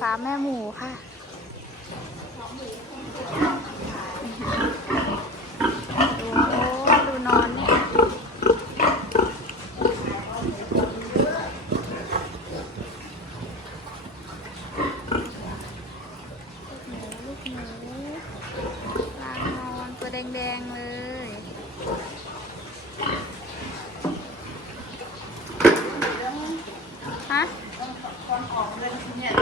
ฟามแม่หมูค่ะ โอ้ดูนอนเนี่ย ลูกหมูลูกหมูลางนอนตัวแดงๆเลย ฮะ คนออกเรื่องเนี่ย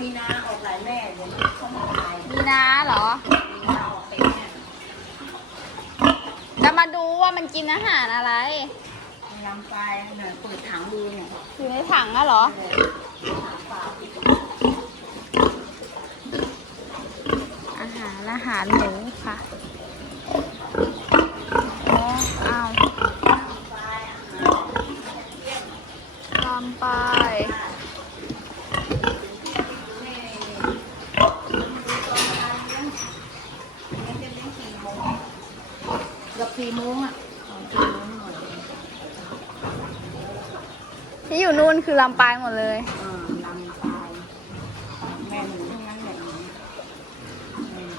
มีนาออกหลายแม่เดี๋ยวเขามาขาย มีนาเหรอ มีนาออกเต็มเนี่ย จะ มันกินอาหารอะไรลำปลายเนี่ยเปิดถังดูเนี่ยอยู่ในถังอะเหรอ อาหารอาหารหมูค่ะอ๋ออ้าวลำปลายอาหารลำไป นี่ดูตอนการเลี้ยงเลี้ยงจะเลี้ยงสี่โมงเกือบสี่โมงอะอ๋อสี่โมงหน่อย ที่อยู่นู่นคือลำปายหมดเลย เออลำปลายแม่หนูทั้งนั้นแหละหนูอืม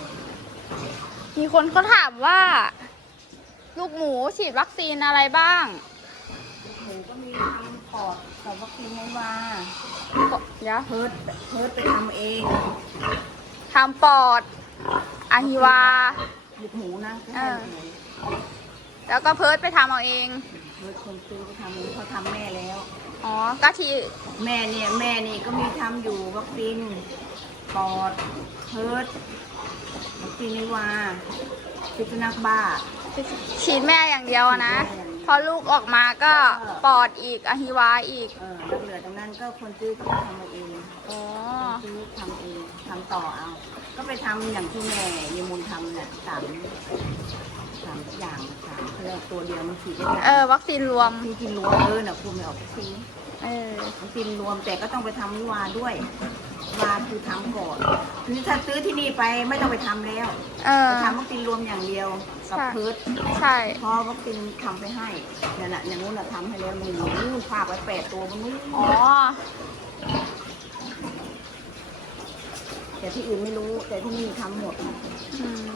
มีคนเขาถามว่า ลูกหมูฉีดวัคซีนอะไรบ้าง หนูก็มีทำปอดกับวัคซีนไงว่าเดี๋ยวเพิร์ดเพิร์ดไปทำเองทำปอดอะฮิวา ลูกหมูนะไม่เอใช่อลูกหมูแล้วก็เพิร์ดไปทำเอาเอง เพิร์ดคนซื้อไปทำเองเขาทำแม่แล้ว อ๋อ ก็ฉีดแม่เนี่ยแม่นี่ก็มีทำอยู่วัคซีนปอดเพิร์ดวัคซีนนิวาพิษสุนัขบ้า ฉีดแม่อย่างเดียวอะนะ พอลูกออกมาก็ปอดอีกอะฮิวาอีก เออแล้วเหลือตรงนั้นก็คนซื้อก็ไปทำเอาเองอ๋อ คนซื้อทำเองทำต่อเอา ก็ไปทำอย่างที่แม่ยายมูลทำเนี่ยสาม สามอย่างสามเพื่อตัวเดียวมันฉีดได้เออ วัคซีนรวม ที่กินรวมเออน่ะคุณไม่ออกซีเออมันกินรวมแต่ก็ต้องไปทำวิวาด้วยวาคือทำก่อนคือถ้าซื้อที่นี่ไปไม่ต้องไปทำแล้วเออ ไปทำวัคซีนรวมอย่างเดียวกับใช่เพิร์ดใช่ พอวัคซีนทำไปให้เนี่ยน่ะอย่างนู้นน่ะทำให้แล้วมันนู่นฝากไว้แปดตัวมันนู่นอ๋อ แต่ที่อื่นไม่รู้แต่ที่นี่ทำหมด อืม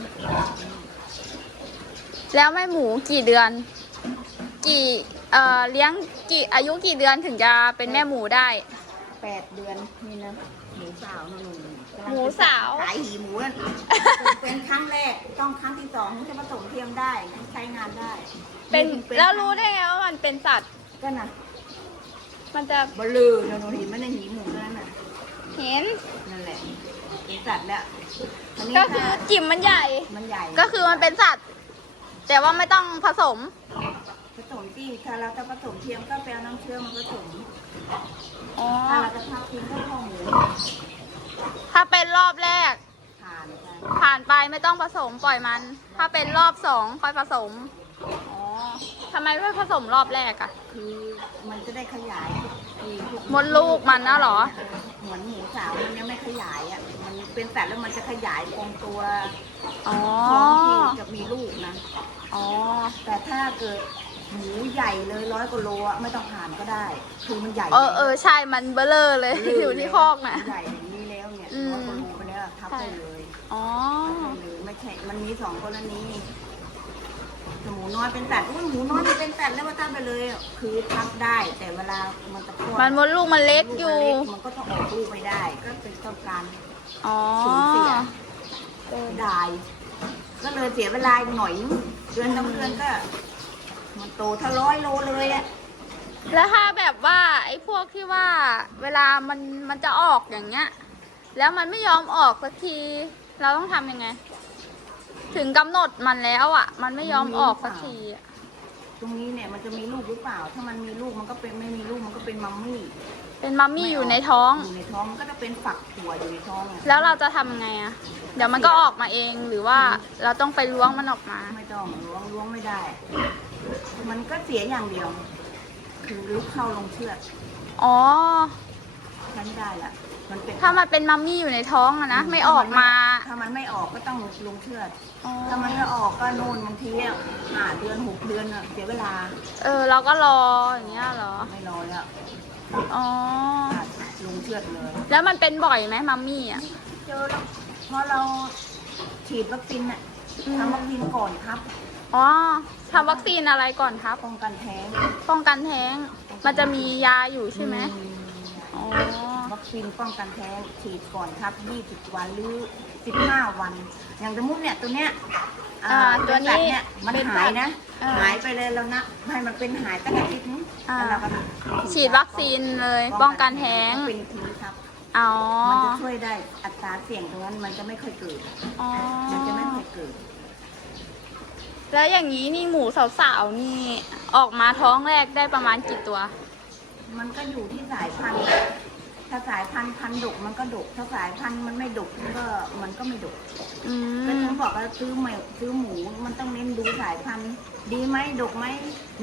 แล้วแม่หมูกี่เดือน กี่เอ่อเลี้ยงกี่อายุกี่เดือนถึงจะเป็นแม่หมูได้ แปดเดือนนี่นะหมูสาวนะหนูหมูสาว ขายหีหมูนั่นเป็นครั้งแรกต้องครั้งที่สองถึงจะผสมเทียมได้ใช้งานได้เป็นถึงแล้วรู้ได้ไงว่ามันเป็นสัตว์ ก็นะมันจะบลือนะหนูเห็นมันในหีหมูนั่นน่ะเห็นนั่นแหละเป็นสัตว์แล้วอันนี้ก็คือถ้าจิ๋มมันใหญ่มันใหญ่ ก็คือมันเป็นสัตว์ แต่ว่าไม่ต้องผสม ผสมที่ถ้าเราจะผสมเทียมก็ไปเอาน้ำเชื่อมมาผสมอ๋อ ถ้าเราจะทับทิ้งก็ข้อหมูถ้าเป็นรอบแรก ผ่านไปผ่านไปไม่ต้องผสมปล่อยมัน ถ้าเป็นรอบสองค่อยผสม อ๋อทำไมไม่ผสมรอบแรกอะ คือมันจะได้ขยายที่ทุกมดลูกมันนะเหรอ เหมือนหมูสาวมันยังไม่ขยายอะ มันเป็นสัตว์แล้วมันจะขยายตรงตัว อ๋อ ท้องที่จะมีลูกนะ อ๋อ แต่ถ้า เกิดหมูใหญ่เลยร้อยกว่าโลอะไม่ต้องผ่านก็ได้ คือมันใหญ่เออเออใช่มันเบลอเลยอยู่ที่คอกน่ะ ใหญ่อย่างนี้แล้วเนี่ยอืม ร้อยกว่าโลไปแล้วทับได้เลยอ๋อ ทับได้เลยไม่ใช่มันมีสองกรณีแต่หมูน้อยเป็นสัตว์อุ้ยหมูน้อยมันเป็นสัตว์แล้วมาทับไปเลยอะคือทับได้ แต่เวลามันตะคลอดมันมดลูกมันเล็กอยู่ ลูมันเล็กมันก็ต้องออกลูกไม่ได้ ก็เป็นต้องการ อ๋อ สูญเสีย ได้ก็เลยเสียเวลาอีกหน่อยนึงเดือนสองเดือนก็ มันโตถ้าร้อยโลเลยอะแล้วถ้าแบบว่าไอ้พวกที่ว่าเวลามันมันจะออกอย่างเงี้ย แล้วมันไม่ยอมออกสักทีเราต้องทำยังไง ถึงกำหนดมันแล้วอะ มันไม่ยอมออกสักทีอะตรงนี้เนี่ยมันจะมีลูกหรือเปล่า ถ้ามันมีลูกมันก็เป็นไม่มีลูกมันก็เป็นมัมมี่เป็นมัมมี่อยู่ในท้อง อยู่ในท้องมันก็จะเป็นฝักถั่วอยู่ในท้องอะแล้วเราจะทำยังไงอะเดี๋ยวมันก็ออกมาเองหรือว่าเราต้องไปล้วงมันออกมา ไม่ต้องล้วงล้วงไม่ได้ มันก็เสียอย่างเดียว คือลุกเข้าลงเชือดอ๋อ ใช้ไม่ได้ละมันเป็นถ้ามันเป็นมัมมี่อยู่ในท้องอะนะ ไม่ออกมา ถ้ามันไม่ออกก็ต้องลงเชือดอ๋อ ถ้ามันไม่ออกก็โน่นบางทีอะห้าเดือนหกเดือนอะเสียเวลาเออ เราก็รออย่างเงี้ยเหรอ ไม่รอแล้วอ๋อตัดลงเชือดเลย แล้วมันเป็นบ่อยไหมมัมมี่อะ เจอแล้วเพราะเราฉีดวัคซีนน่ะอืม ทำวัคซีนก่อนครับ อ๋อทำวัคซีนอะไรก่อนครับป้องกันแท้งป้องกันแท้ง มันจะมียาอยู่ใช่ไหมอือ๋อ วัคซีนป้องกันแท้งฉีดก่อนครับ 20 วันหรือ 15 วัน อย่างสมมติเนี่ยตัวเนี้ยอ่าอ่าตัวนี้เป็สัตเนี่ยมันหายนะอ่าหายไปเลยแล้วนะให้มันเป็นหายตั้งอาทิตย์นึงอ่าแล้วเราก็ฉีดวัคซีนเลยป้องกันแท้งเป็นทีครับอ๋อมันจะช่วยได้อัตราเสี่ยงตรงนั้นมันจะไม่ค่อยเกิดอ๋อมันจะไม่ค่อยเกิด แล้วอย่างนี้นี่หมูสาวๆนี่ออกมาท้องแรกได้ประมาณกี่ตัว มันก็อยู่ที่สายพันธุ์ ถ้าสายพันธุ์พันธุ์ดกมันก็ดกถ้าสายพันธุ์มันไม่ดกมันก็มันก็ไม่ดกอืก็มถึงบอกว่าซื้อหมูซื้อหมูมันต้องเน้นดูสายพันธุ์ ดีไหมดกไหม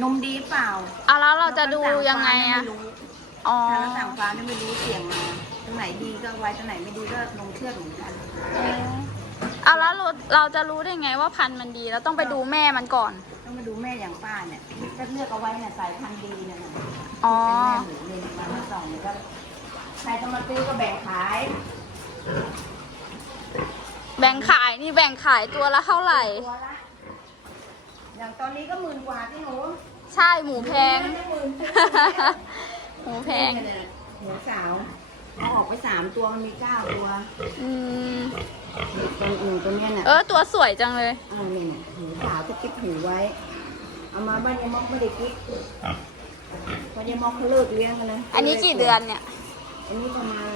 นมดีเปล่าเอาแล้วเราจะดูยังไงถ้าอะเราสั่งฟ้าเนี่ยไม่รู้อ๋อถ้าเราสั่งฟ้าเนี่ยไม่รู้เสี่ยงมาตรงไหนดีก็เอาไว้ตรงไหนไม่ดีก็ลงเชือดเหมือนกัน เอาแล้วเราเราจะรู้ได้ไงว่าพันธุ์มันดีเราต้องไปดูแม่มันก่อน ต้องมาดูแม่อย่างป้าเนี่ยก็เลือกเอาไว้เนี่ยสายพันธุ์ดีเนี่ยนะอ๋อ เป็นแม่หมูเลยมามาส่องเนี่ยก็ใครจะมาซื้อก็แบ่งขายแบ่งขายนี่แบ่งขายตัวละเท่าไหร่ ตัวละอย่างตอนนี้ก็หมื่นกว่าที่หนูใช่หมูแพง ไม่หมื่นหมูแพง เนี่ยหมูสาวเอาออกไปสามตัวมันมีเก้าตัว อืม ตัวอื่นตัวเนี้ยน่ะเออตัวสวยจังเลย เออเนี่ยหมูสาวจะกิ๊บหูไว้ เอามาบ้านยายมอกไม่ได้กิ๊บบ้านยายมอกเขาเลิกเลี้ยงกันนะอันนี้กี่เดือนเนี่ย อันนี้ประมาณ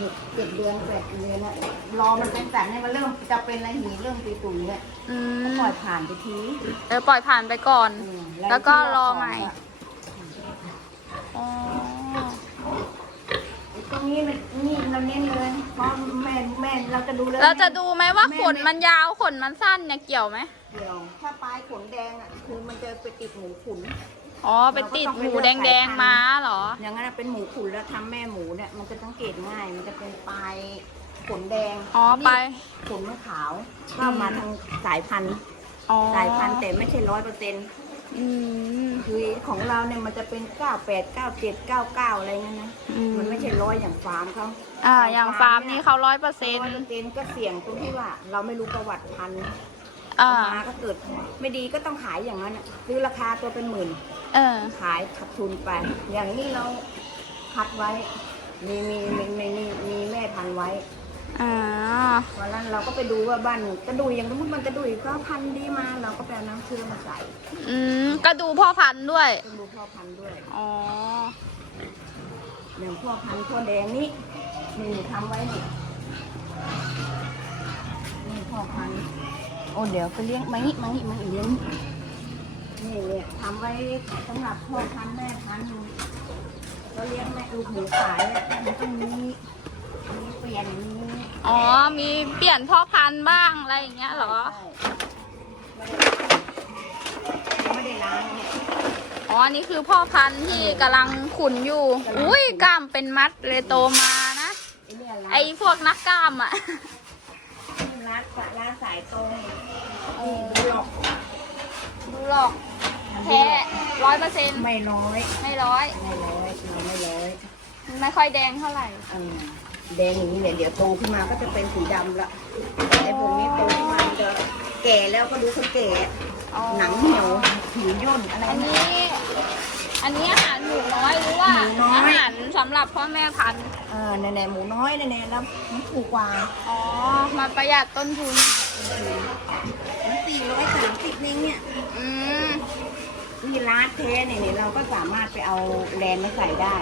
หกเจ็ดเดือนแปดเดือนนะรอมันเป็นสันเนี่ยมันเริ่มจะเป็นอะไรหีเริ่มตุยตุยๆเนี่ยอืก็มปล่อยผ่านไปทีเออปล่อยผ่านไปก่อน อืมแล้วก็รอที่บใหม่สงะอ๋อ ตรงนี้มันนี่เราเน้นเลยเพราะแม่แม่เราจะดูเลยเราจะดูไหมว่าขนมันยาวขนมันสั้นเนี่ยเกี่ยวไหมเดี๋ยวถ้าปลายขนแดงอะคือมันจะไปติดหมูขุน อ๋อไปติดหมูแดงๆมาเหรอ อย่างนั้นนะเป็นหมูขุนแล้วทำแม่หมูเนี่ยมันจะสังเกตง่าย มันจะเป็นปลายขนแดง อ๋อไปขนมันขาวก็มาทางสายพันธุ์อ๋อสายพันธุ์แต่ไม่ใช่ร้อยเปอร์เซ็นต์ อืมคือของเราเนี่ยมันจะเป็นเก้าแปดเก้าเจ็ดเก้าเก้าอะไรเงี้ยนะ อืม มันไม่ใช่ร้อยอย่างฟาร์มเขาอ่า อย่างฟาร์มนี่เขาร้อยเปอร์เซ็นร้อยต์เปอร์เซ็นต์ก็เสี่ยงตรงที่ว่า เราไม่รู้ประวัติพันธุ์อ่า มาก็เกิด ไม่ดีก็ต้องขายอย่างนั้นอะซื้อราคาตัวเป็นหมื่น เออ ขายขาดทุนไป อย่างนี้เราคัดไว้ มีมีมีมีมีมีแม่พันธุ์ไว้ อ่าวันนั้นเราก็ไปดูว่าบ้านกระดุยอย่างสมมติมันกระดุยก็พันธุ์ดีมาเราก็ไปเอาน้ำเชื่อมาใส่อืมก็ดูพ่อพันธุ์ด้วย ต้องดูพ่อพันธุ์ด้วยอ๋อ อย่างพ่อพันธุ์พ่อแดงนี่นี่ทำไว้นี่นี่พ่อพันธุ์โอ้เดี๋ยวไปเลี้ยงมางี้มางี้มาอีกเลี้ยงนี่เนี่ยทำไว้สำหรับพ่อพันธุ์แม่พันธุ์เราเลี้ยงแม่ลูกหมูขายอะมันต้องมีมี เปลี่ยนมีอ๋อ มีเปลี่ยนพ่อพันธุ์บ้างอะไรอย่างเงี้ยเหรอ ไม่ได้ล้างเนี่ยอ๋อ นี่คือพ่อพันธุ์ที่กำลังขุนอยู่ อุ้ยกล้ามเป็นมัดเลยโตมานะ ไอ้เนี่ยล้างไอพวกนักกล้ามอะ ร้านร้านสายตรงนี่ดูหรอกดูหรอกแท้ร้อยเปอร์เซ็นต์ไม่น้อยไม่ร้อย ไม่ร้อยไม่ร้อยไม่ค่อยแดงเท่าไหร่ เออ แดงอย่างนี้เนี่ยเดี๋ยวโตขึ้นมาก็จะเป็นสีดำละไอ้พวกนี้โตขึ้นมามันจะแก่แล้วก็ดูคนแก่อ๋อหนังเหี่ยวผิวย่นอะไรอันเนี่ยนี้ อันนี้อาหารหมูน้อยหรือว่าหมูน้อยอาหารสำหรับพ่อแม่พันธุ์เออแน่ๆหมูน้อยแน่ๆแล้วมันถูกกว่าอ๋อ มาประหยัดต้นทุนมันสี่ร้อยสามสิบเองเนี่ย อืม นี่ร้านแท้เนี่ยเนี่ยเราก็สามารถไปเอาแลนมาใส่ได้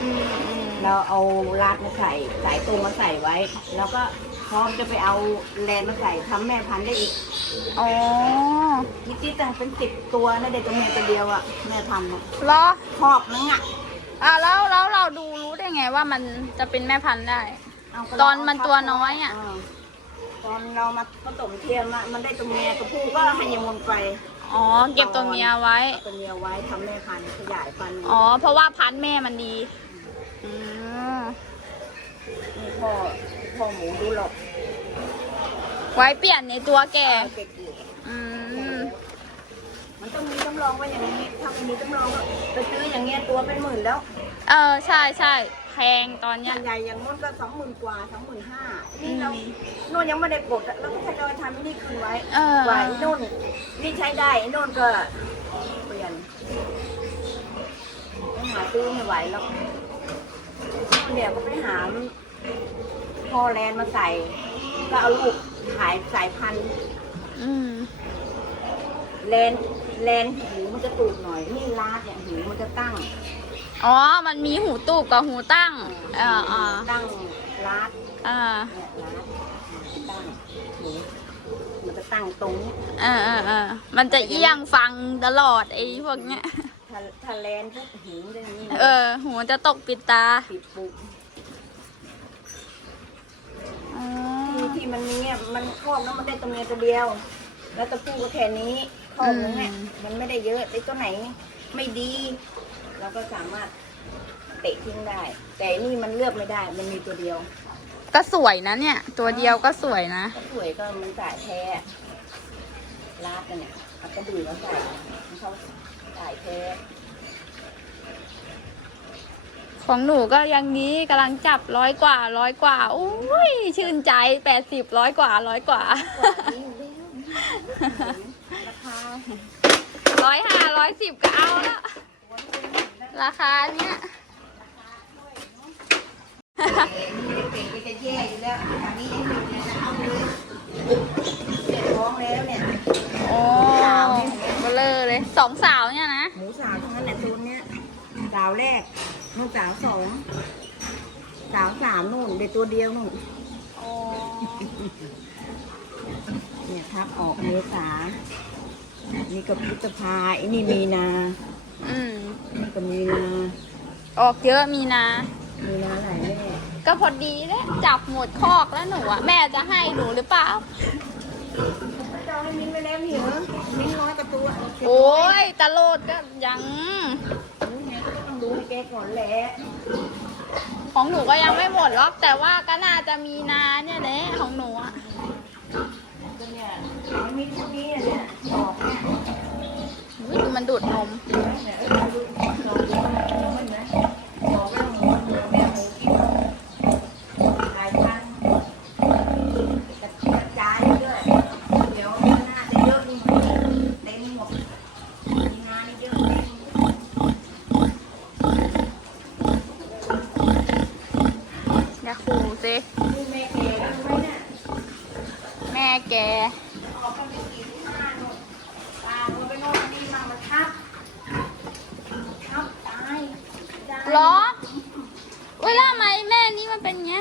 อืมอืมเราเอารัดมาใส่สายตรงมาใส่ไว้ แล้วก็พร้อมจะไปเอาแลนมาใส่ทำแม่พันธุ์ได้อีกอ๋อนิดๆตั้งเป็นสิบตัวนะเด็กตัวเมียตัวเดียวอะแม่พันธุ์อะเหรอคอกนึงอะอะแล้วแล้วเราดูรู้ได้ไงว่ามันจะเป็นแม่พันธุ์ได้เอาไปตอนมันตัวน้อยอะเตอนเรามาผสมเทียมอะมันได้ตัวเมียตัวผู้ก็ให้ยมนไป อ๋อ เก็บตัวเมียไว้ เอาตัวเมียไว้ทำแม่พันธุ์ขยายพันธุ์อ๋อ เพราะว่าพันธุ์แม่มันดีอืมนี่พ่อพ่อหมูดูหรอกไว้เปลี่ยนในตัวแก่ เด็กอยู่อืม มันต้องมีจำลองไว้อย่างนี้ถ้าไม่มีจำลองก็ไปซื้ออย่างเงี้ยตัวเป็นหมื่นแล้ว เออ ใช่ใช่ พงตอนเนี้ย ใหญ่อย่างนู้นก็สองหมื่นกว่าสองหมื่นห้านี่เราโน่นยังไม่ได้ปลดอะเราก็ทยอยทำไม่นี่คืนไว้เออไว้โน่นนี่ใช้ได้ไอ้โน่นก็เปลี่ยนไม่หาซื้อไม่ไหวแล้วโน่นเนี่ยก็ไปหาพอแลนด์มาใส่ ก็เอาลูกขายสายพันธุ์อืมแลนด์แลนด์หูมันจะตูดหน่อยนี่ลาดเนี่ยหูมันจะตั้ง อ๋อ มันมีหูตูบกับหูตั้งเอออ่าตั้งลาดอ่าเนี่ยลาดตั้งหูมันจะตั้งตรงนี้เออเออเออมันจะเอียงฟังตลอดไอ้พวกเนี้ยถ้าถ้าแลนด์ปุ๊บหูมันจะอย่างนี้เออ หูจะตกปิดตาปิดปุกอ๋อที่ที่มันมีอะมันครอบแล้วมันได้ตัวเมียตัวเดียว แล้วตัวผู้ก็แค่นี้ครอบนึงเนี่ยมันไม่ได้เยอะไอ้ตัวไหน ไม่ดี เราก็สามารถเตะทิ้งได้ แต่อันนี่มันเลือกไม่ได้ มันมีตัวเดียว ก็สวยนะเนี่ย ตัวเดียวก็สวยนะก็สวยก็มันสายแท้ลาดกันเนี่ยเอากระดูกมาใส่มันเขาสายแท้ของหนูก็ยังนี้กำลังจับร้อยกว่าร้อยกว่าโอ้ยชื่นใจแปดสิบร้อยกว่าร้อยกว่ากว่านี้เร็วราคาร้อยห้าร้อยสิบก็เอาแล้ว ราคาเนี้ยเก่งก็จะแย่อยู่แล้วอันนี้ยังอยู่เนี่ยจะเอาเลยเด็ดท้องแล้วเนี่ยโอ้เบลอเลยสองสาวเนี่ยนะ หมูสาวทั้งนั้นแหละตัวเนี้ยสาวแรกนู่นสาวสองสาวสามนู่นเด็กตัวเดียวนู่นเนี่ยทับออกเมษานี่ก็พฤษภาไอ้นี่มีนา อืมนี่ก็มีนาออกเยอะมีนา มีนาไหนแม่ก็พอดีเลยจับหมดคอกแล้วหนูอะแม่จะให้หนูหรือเปล่าจะเอาให้มิ้นไปแล้วนี่เหรอมิ้นร้อยกว่าตัวเาเก็บไว้โอ้ยตะโลดก็ยังรู้ไงก็ต้องดูให้แกก่อนแหละของหนูก็ยังไม่หมดหรอกแต่ว่าก็น่าจะมีนาเนี่ยแหละของหนูอะก็เนี่ยเอาให้มิ้นพวกนี้เนี่ยออกเนี่ยอุ๊ยดู มันดูดนม เนี่ยเออดูลองดูมันนะบอกว่าหมูหมูแม่หมูกินหลายพันกระจายเยอะเดี๋ยวหน้าจะเยอะนี่เต็มหมดมีงานนี่เยอะเต็ม อย่าขู่สิ ดูแม่แกดูไว้เนี่ย แม่แก ออกไปไม่กี่ที่ห้าโน่นตาโน่นไปโน่นนี่มามันทับทับตายตาย เหรอเวลาไหมแม่นี่มันเป็นไง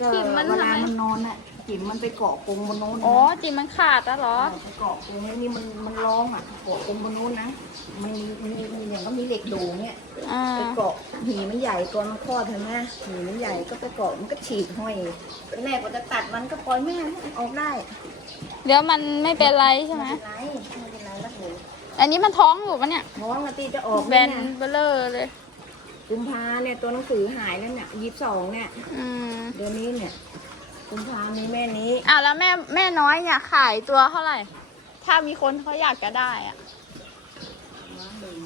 ก็ จิ๋มมัน เว ทำ ลา ไม มันนอนอะจิ๋มมันไปเกาะกรงบนโน้นนะ อ๋อจิมัน ขาดแล้วเหรอไปเกาะกรงแล้วนี่มันมันร้องอะเกาะกรงบนโน้นนะ มันมีมีมีอย่างก็มีเหล็กโดงเนี่ยอ่า ไปเกาะหีมันใหญ่ก่อนมันคลอดใช่ไหมหีมันใหญ่ก็ไปเกาะมันก็ฉีกห้อยแม่ก็จะตัดมันก็ปล่อยแม่ให้ออกได้เดี๋ยวมันไม่เป็นไรใช่ไหมไม่เป็นไรไม่เป็นไรแล้วหนูอันนี้มันท้องอยู่ปะเนี่ย ท้องอะตีจะออกแบแล้วนเนี่ยเบลอเลย กุมภาเนี่ยตัวหนังสือหายแล้วเนี่ยยี่สิบสองเนี่ย อืม เดือนนี้เนี่ย กุมภามีแม่นี้ อะแล้วแม่แม่น้อยเนี่ยขายตัวเท่าไหร่ ถ้ามีคนเขาอยากจะได้อะมาหนึ่ง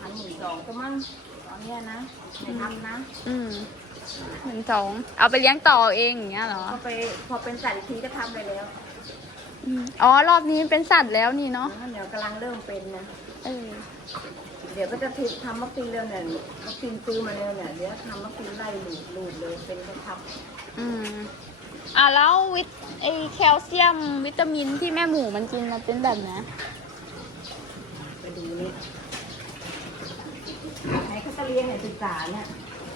พันหมื่นสองก็มั่งตอนเนี้ยนะไม่ทำนะอืมหนึ่งสองเอาไปเลี้ยงต่อเองอย่างเงี้ยเหรอพอไปพอเป็นสัตว์อีกทีก็ทำไปแล้วอืมอ๋อรอบนี้เป็นสัตว์แล้วนี่เนาะแล้วเดี๋ยวกำลังเริ่มเป็นนะเออเดี๋ยวก็จะทิทำวัคซีนเร็วเนี่ยวัคซีนซื้อมาเร็วเนี่ยเดี๋ยวทำวัคซีนไล่หลูดหลูดเลยเป็นกระทับอืม อะแล้ววิตไอแคลเซียมวิตามินที่แม่หมูมันกินมันเป็นแบบไหนไปดูนี่ไหนเขาจะเรียนเนี่ยศึกษาเนี่ย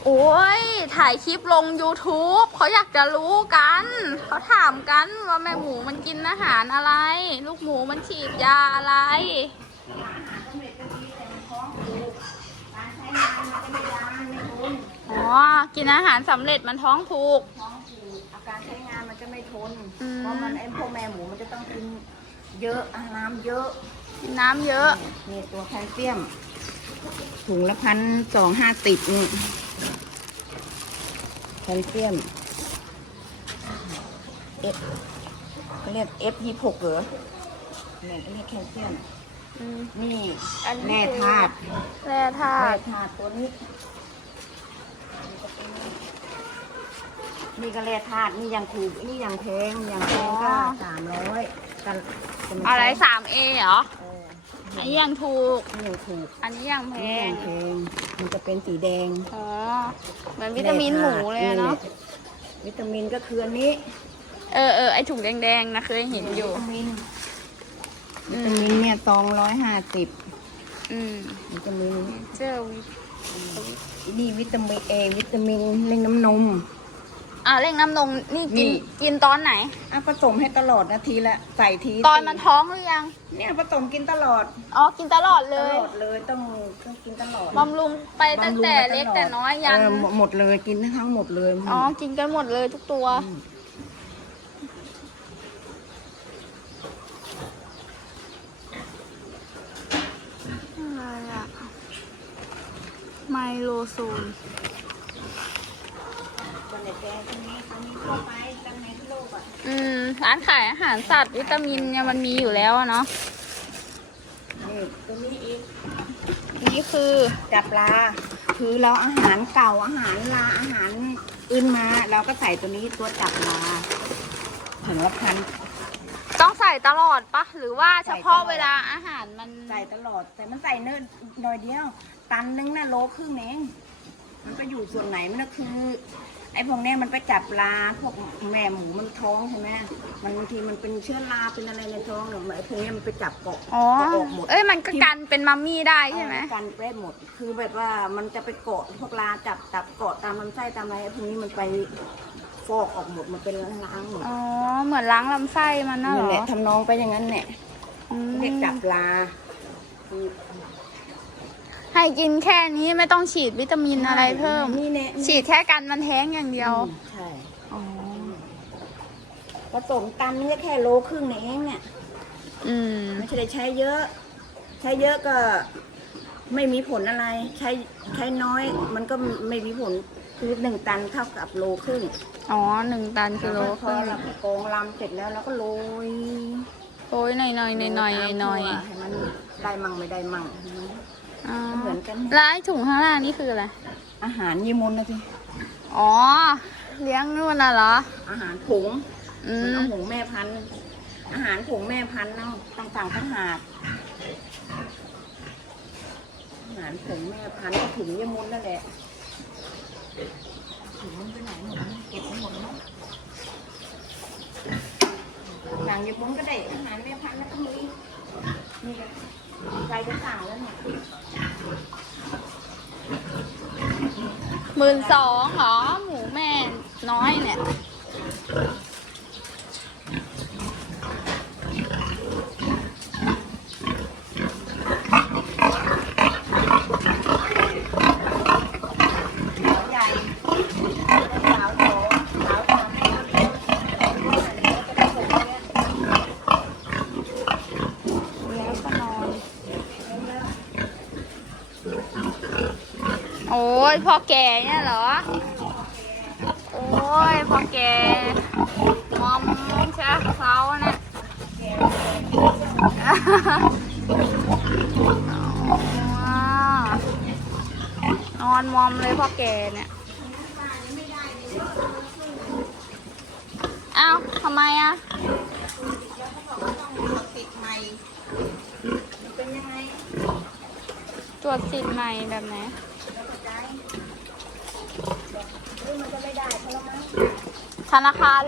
โอ้ย ถ่ายคลิปลง YouTube เขาอยากจะรู้กัน เขาถามกันว่าแม่หมูมันกินอาหารอะไร ลูกหมูมันฉีดยาอะไรอาหารสำเร็จก็ดีแต่มันท้องผูกการใช้งานมันจะไม่ยานไม่ทนอ๋อ กินอาหารสำเร็จมันท้องผูกท้องผู กอาการใช้งานมันจะไม่ทน อืม เพราะมันไอ้พวกแม่หมูมันจะต้องกินเยอะอาหารน้ำเยอะกินน้ำเยอะ นี่ตัวแคลเซียม ถุงละพันสองห้าสิบนี่แคลเซียมเอฟเขาเรียกเอฟยี่หกเหรอเนี่ยเขาเรียกแคลเซียม อืมนี่อันนี้แร่คือธาตุ แร่ธาแร่ตุธาตุตัวนี้ นี่ก็แร่ธาตุนี่ยังถูกนี่ยังแพงยังแพงก็อ๋อสามร้อยกันจมันอะไรแพงสามเอเหรอเอออันนี้ยังถูกนี่ยังถูกอันนี้ยังแพนี่งยังแพงมันจะเป็นสีแดงอ๋อเหมือนวิตามินหมูเลยอะเนาะวิตามินก็คืออันนี้เออเออไอถุงแดงๆนะเคยเห็นอยู่ วิตามินอืวิตามมินเนี่ยสองร้อยห้าสิบอืมวิตามินเจอวินี่วิตามินเอวิตามินเร่งน้ำนม อะเร่งน้ำนมนี่กินนี่ กินตอนไหน อะผสมให้ตลอดนาทีละใส่ทีตอนมันท้องหรือยัง เนี่ยผสมกินตลอดอ๋อ กินตลอดเลตยลอดเลยต้องต้องกินตลอดบำรุงไปตั้งแต่เล็กแต่น้อยยัน เออหมดหมดเลยกินทั้งหมดเลยอ๋อ กินกันหมดเลยทุกตัวมอะไรอะไมโลโซน วันไหนแกตรงนี้ตรงนี้ทั่วไปตรงไหนที่โลกอะอืม ร้านขายอาหารสัตว์วิตามินเนี่ยมันมีอยู่แล้วอะเนาะ นี่ตรงนี้อีกนี่คือจับปลาคือเราอาหารเก่าอาหารลาอาหารอื่นมา เราก็ใส่ตัวนี้ตัวจับปลาถึงละพัน ต้องใส่ตลอดปะหรือว่าเฉพาะใส่ตลอด เวลาอาหารมันใส่ตลอด แต่มันใส่เนื้อหน่อยเดียว ตันนึงน่ะโลครึ่งเองมันก็อยู่ส่วนไหนมันก็คือ ไอ้พวกเนี้ยมันไปจับปลาพวกแม่หมูมันท้องใช่ไหมมันบางทีมันเป็นเชื้อราเป็นอะไรในท้องหรือไอ้พวกเนี้ยมันไปจับเกาะอ๋อ เกาะออกหมดเอ้ยมันก็กันเป็นมัมมี่ได้ใช่ไหม กันได้หมด คือแบบว่ามันจะไปเกาะพวกราจับจับเกาะตามลำไส้ตามอะไรไอ้พวกนี้มันไปฟอกออกหมดมันเป็นล้างๆหมดอ๋อ เหมือนล้างลำไส้มันน่ะเหรนั่นแหอละทำน้องไปอย่างนั้นเนี่ยอืมเด็กจับปลา ให้กินแค่นี้ไม่ต้องฉีดวิตามินอะไรเพิ่ม นี่เนี่ยฉีดแค่กันมันแท้งอย่างเดียวอืมใช่อ๋อผสมกันนี่แค่โลครึ่งเองเนี่ยอืมไม่ใช่ได้ใช้เยอะ ใช้เยอะก็ไม่มีผลอะไร ใช้ใช้น้อย มันก็ไม่มีผลคือหนึ่งตันเท่ากับโลครึ่งอ๋อหนึ่งตันกิโลพคอรึ่งเราโกงลำเสร็จแล้วเราก็โรยโอ้ยหน่อยหน่อยหน่อยหน่อยหน่อยตามตัวให้มันได้มั่งไม่ได้มั่ง อ๋อเหมือนกันแล้วไอ้ถุงข้างล่างนี่คืออะไร อาหารยีมุนนะสิอ๋อ เลี้ยงนู่นน่ะเหรอ อาหารผงอืมันมเอาผงแม่พันธุ์อาหารผงแม่พันธุ์เนาะต่างๆต่างหากอาหารผงแม่พันธุ์ก็ถึงยีมุนนั่นแหละถึงมันไปไหนหมดนะเก็บไปหมดแล้วต่างยีมุนก็ได้อาหารแม่พันธุ์แล้วก็มีนี่ก็ใค รจะสั่งแล้วเนี่ยหมื่นสองเหรอ หมูแม่น้อยเนี่ย สาวใหญ่สาวโตสาวสามคนเดียวจะได้ผมเนี่ย แล้วก็นอน โอ้ ยพ่อแก่เนี่ยเหรอ โอ้ยพ่อแก่มอมใช่เขานะนอนมอมเลยพ่อแก่เนี่ย อ้าวทำไมอะ ติดใหม่เป็นยังไง ตรวจสิทธิ์ใหม่แบบไหน เราเข้าใจเฮ้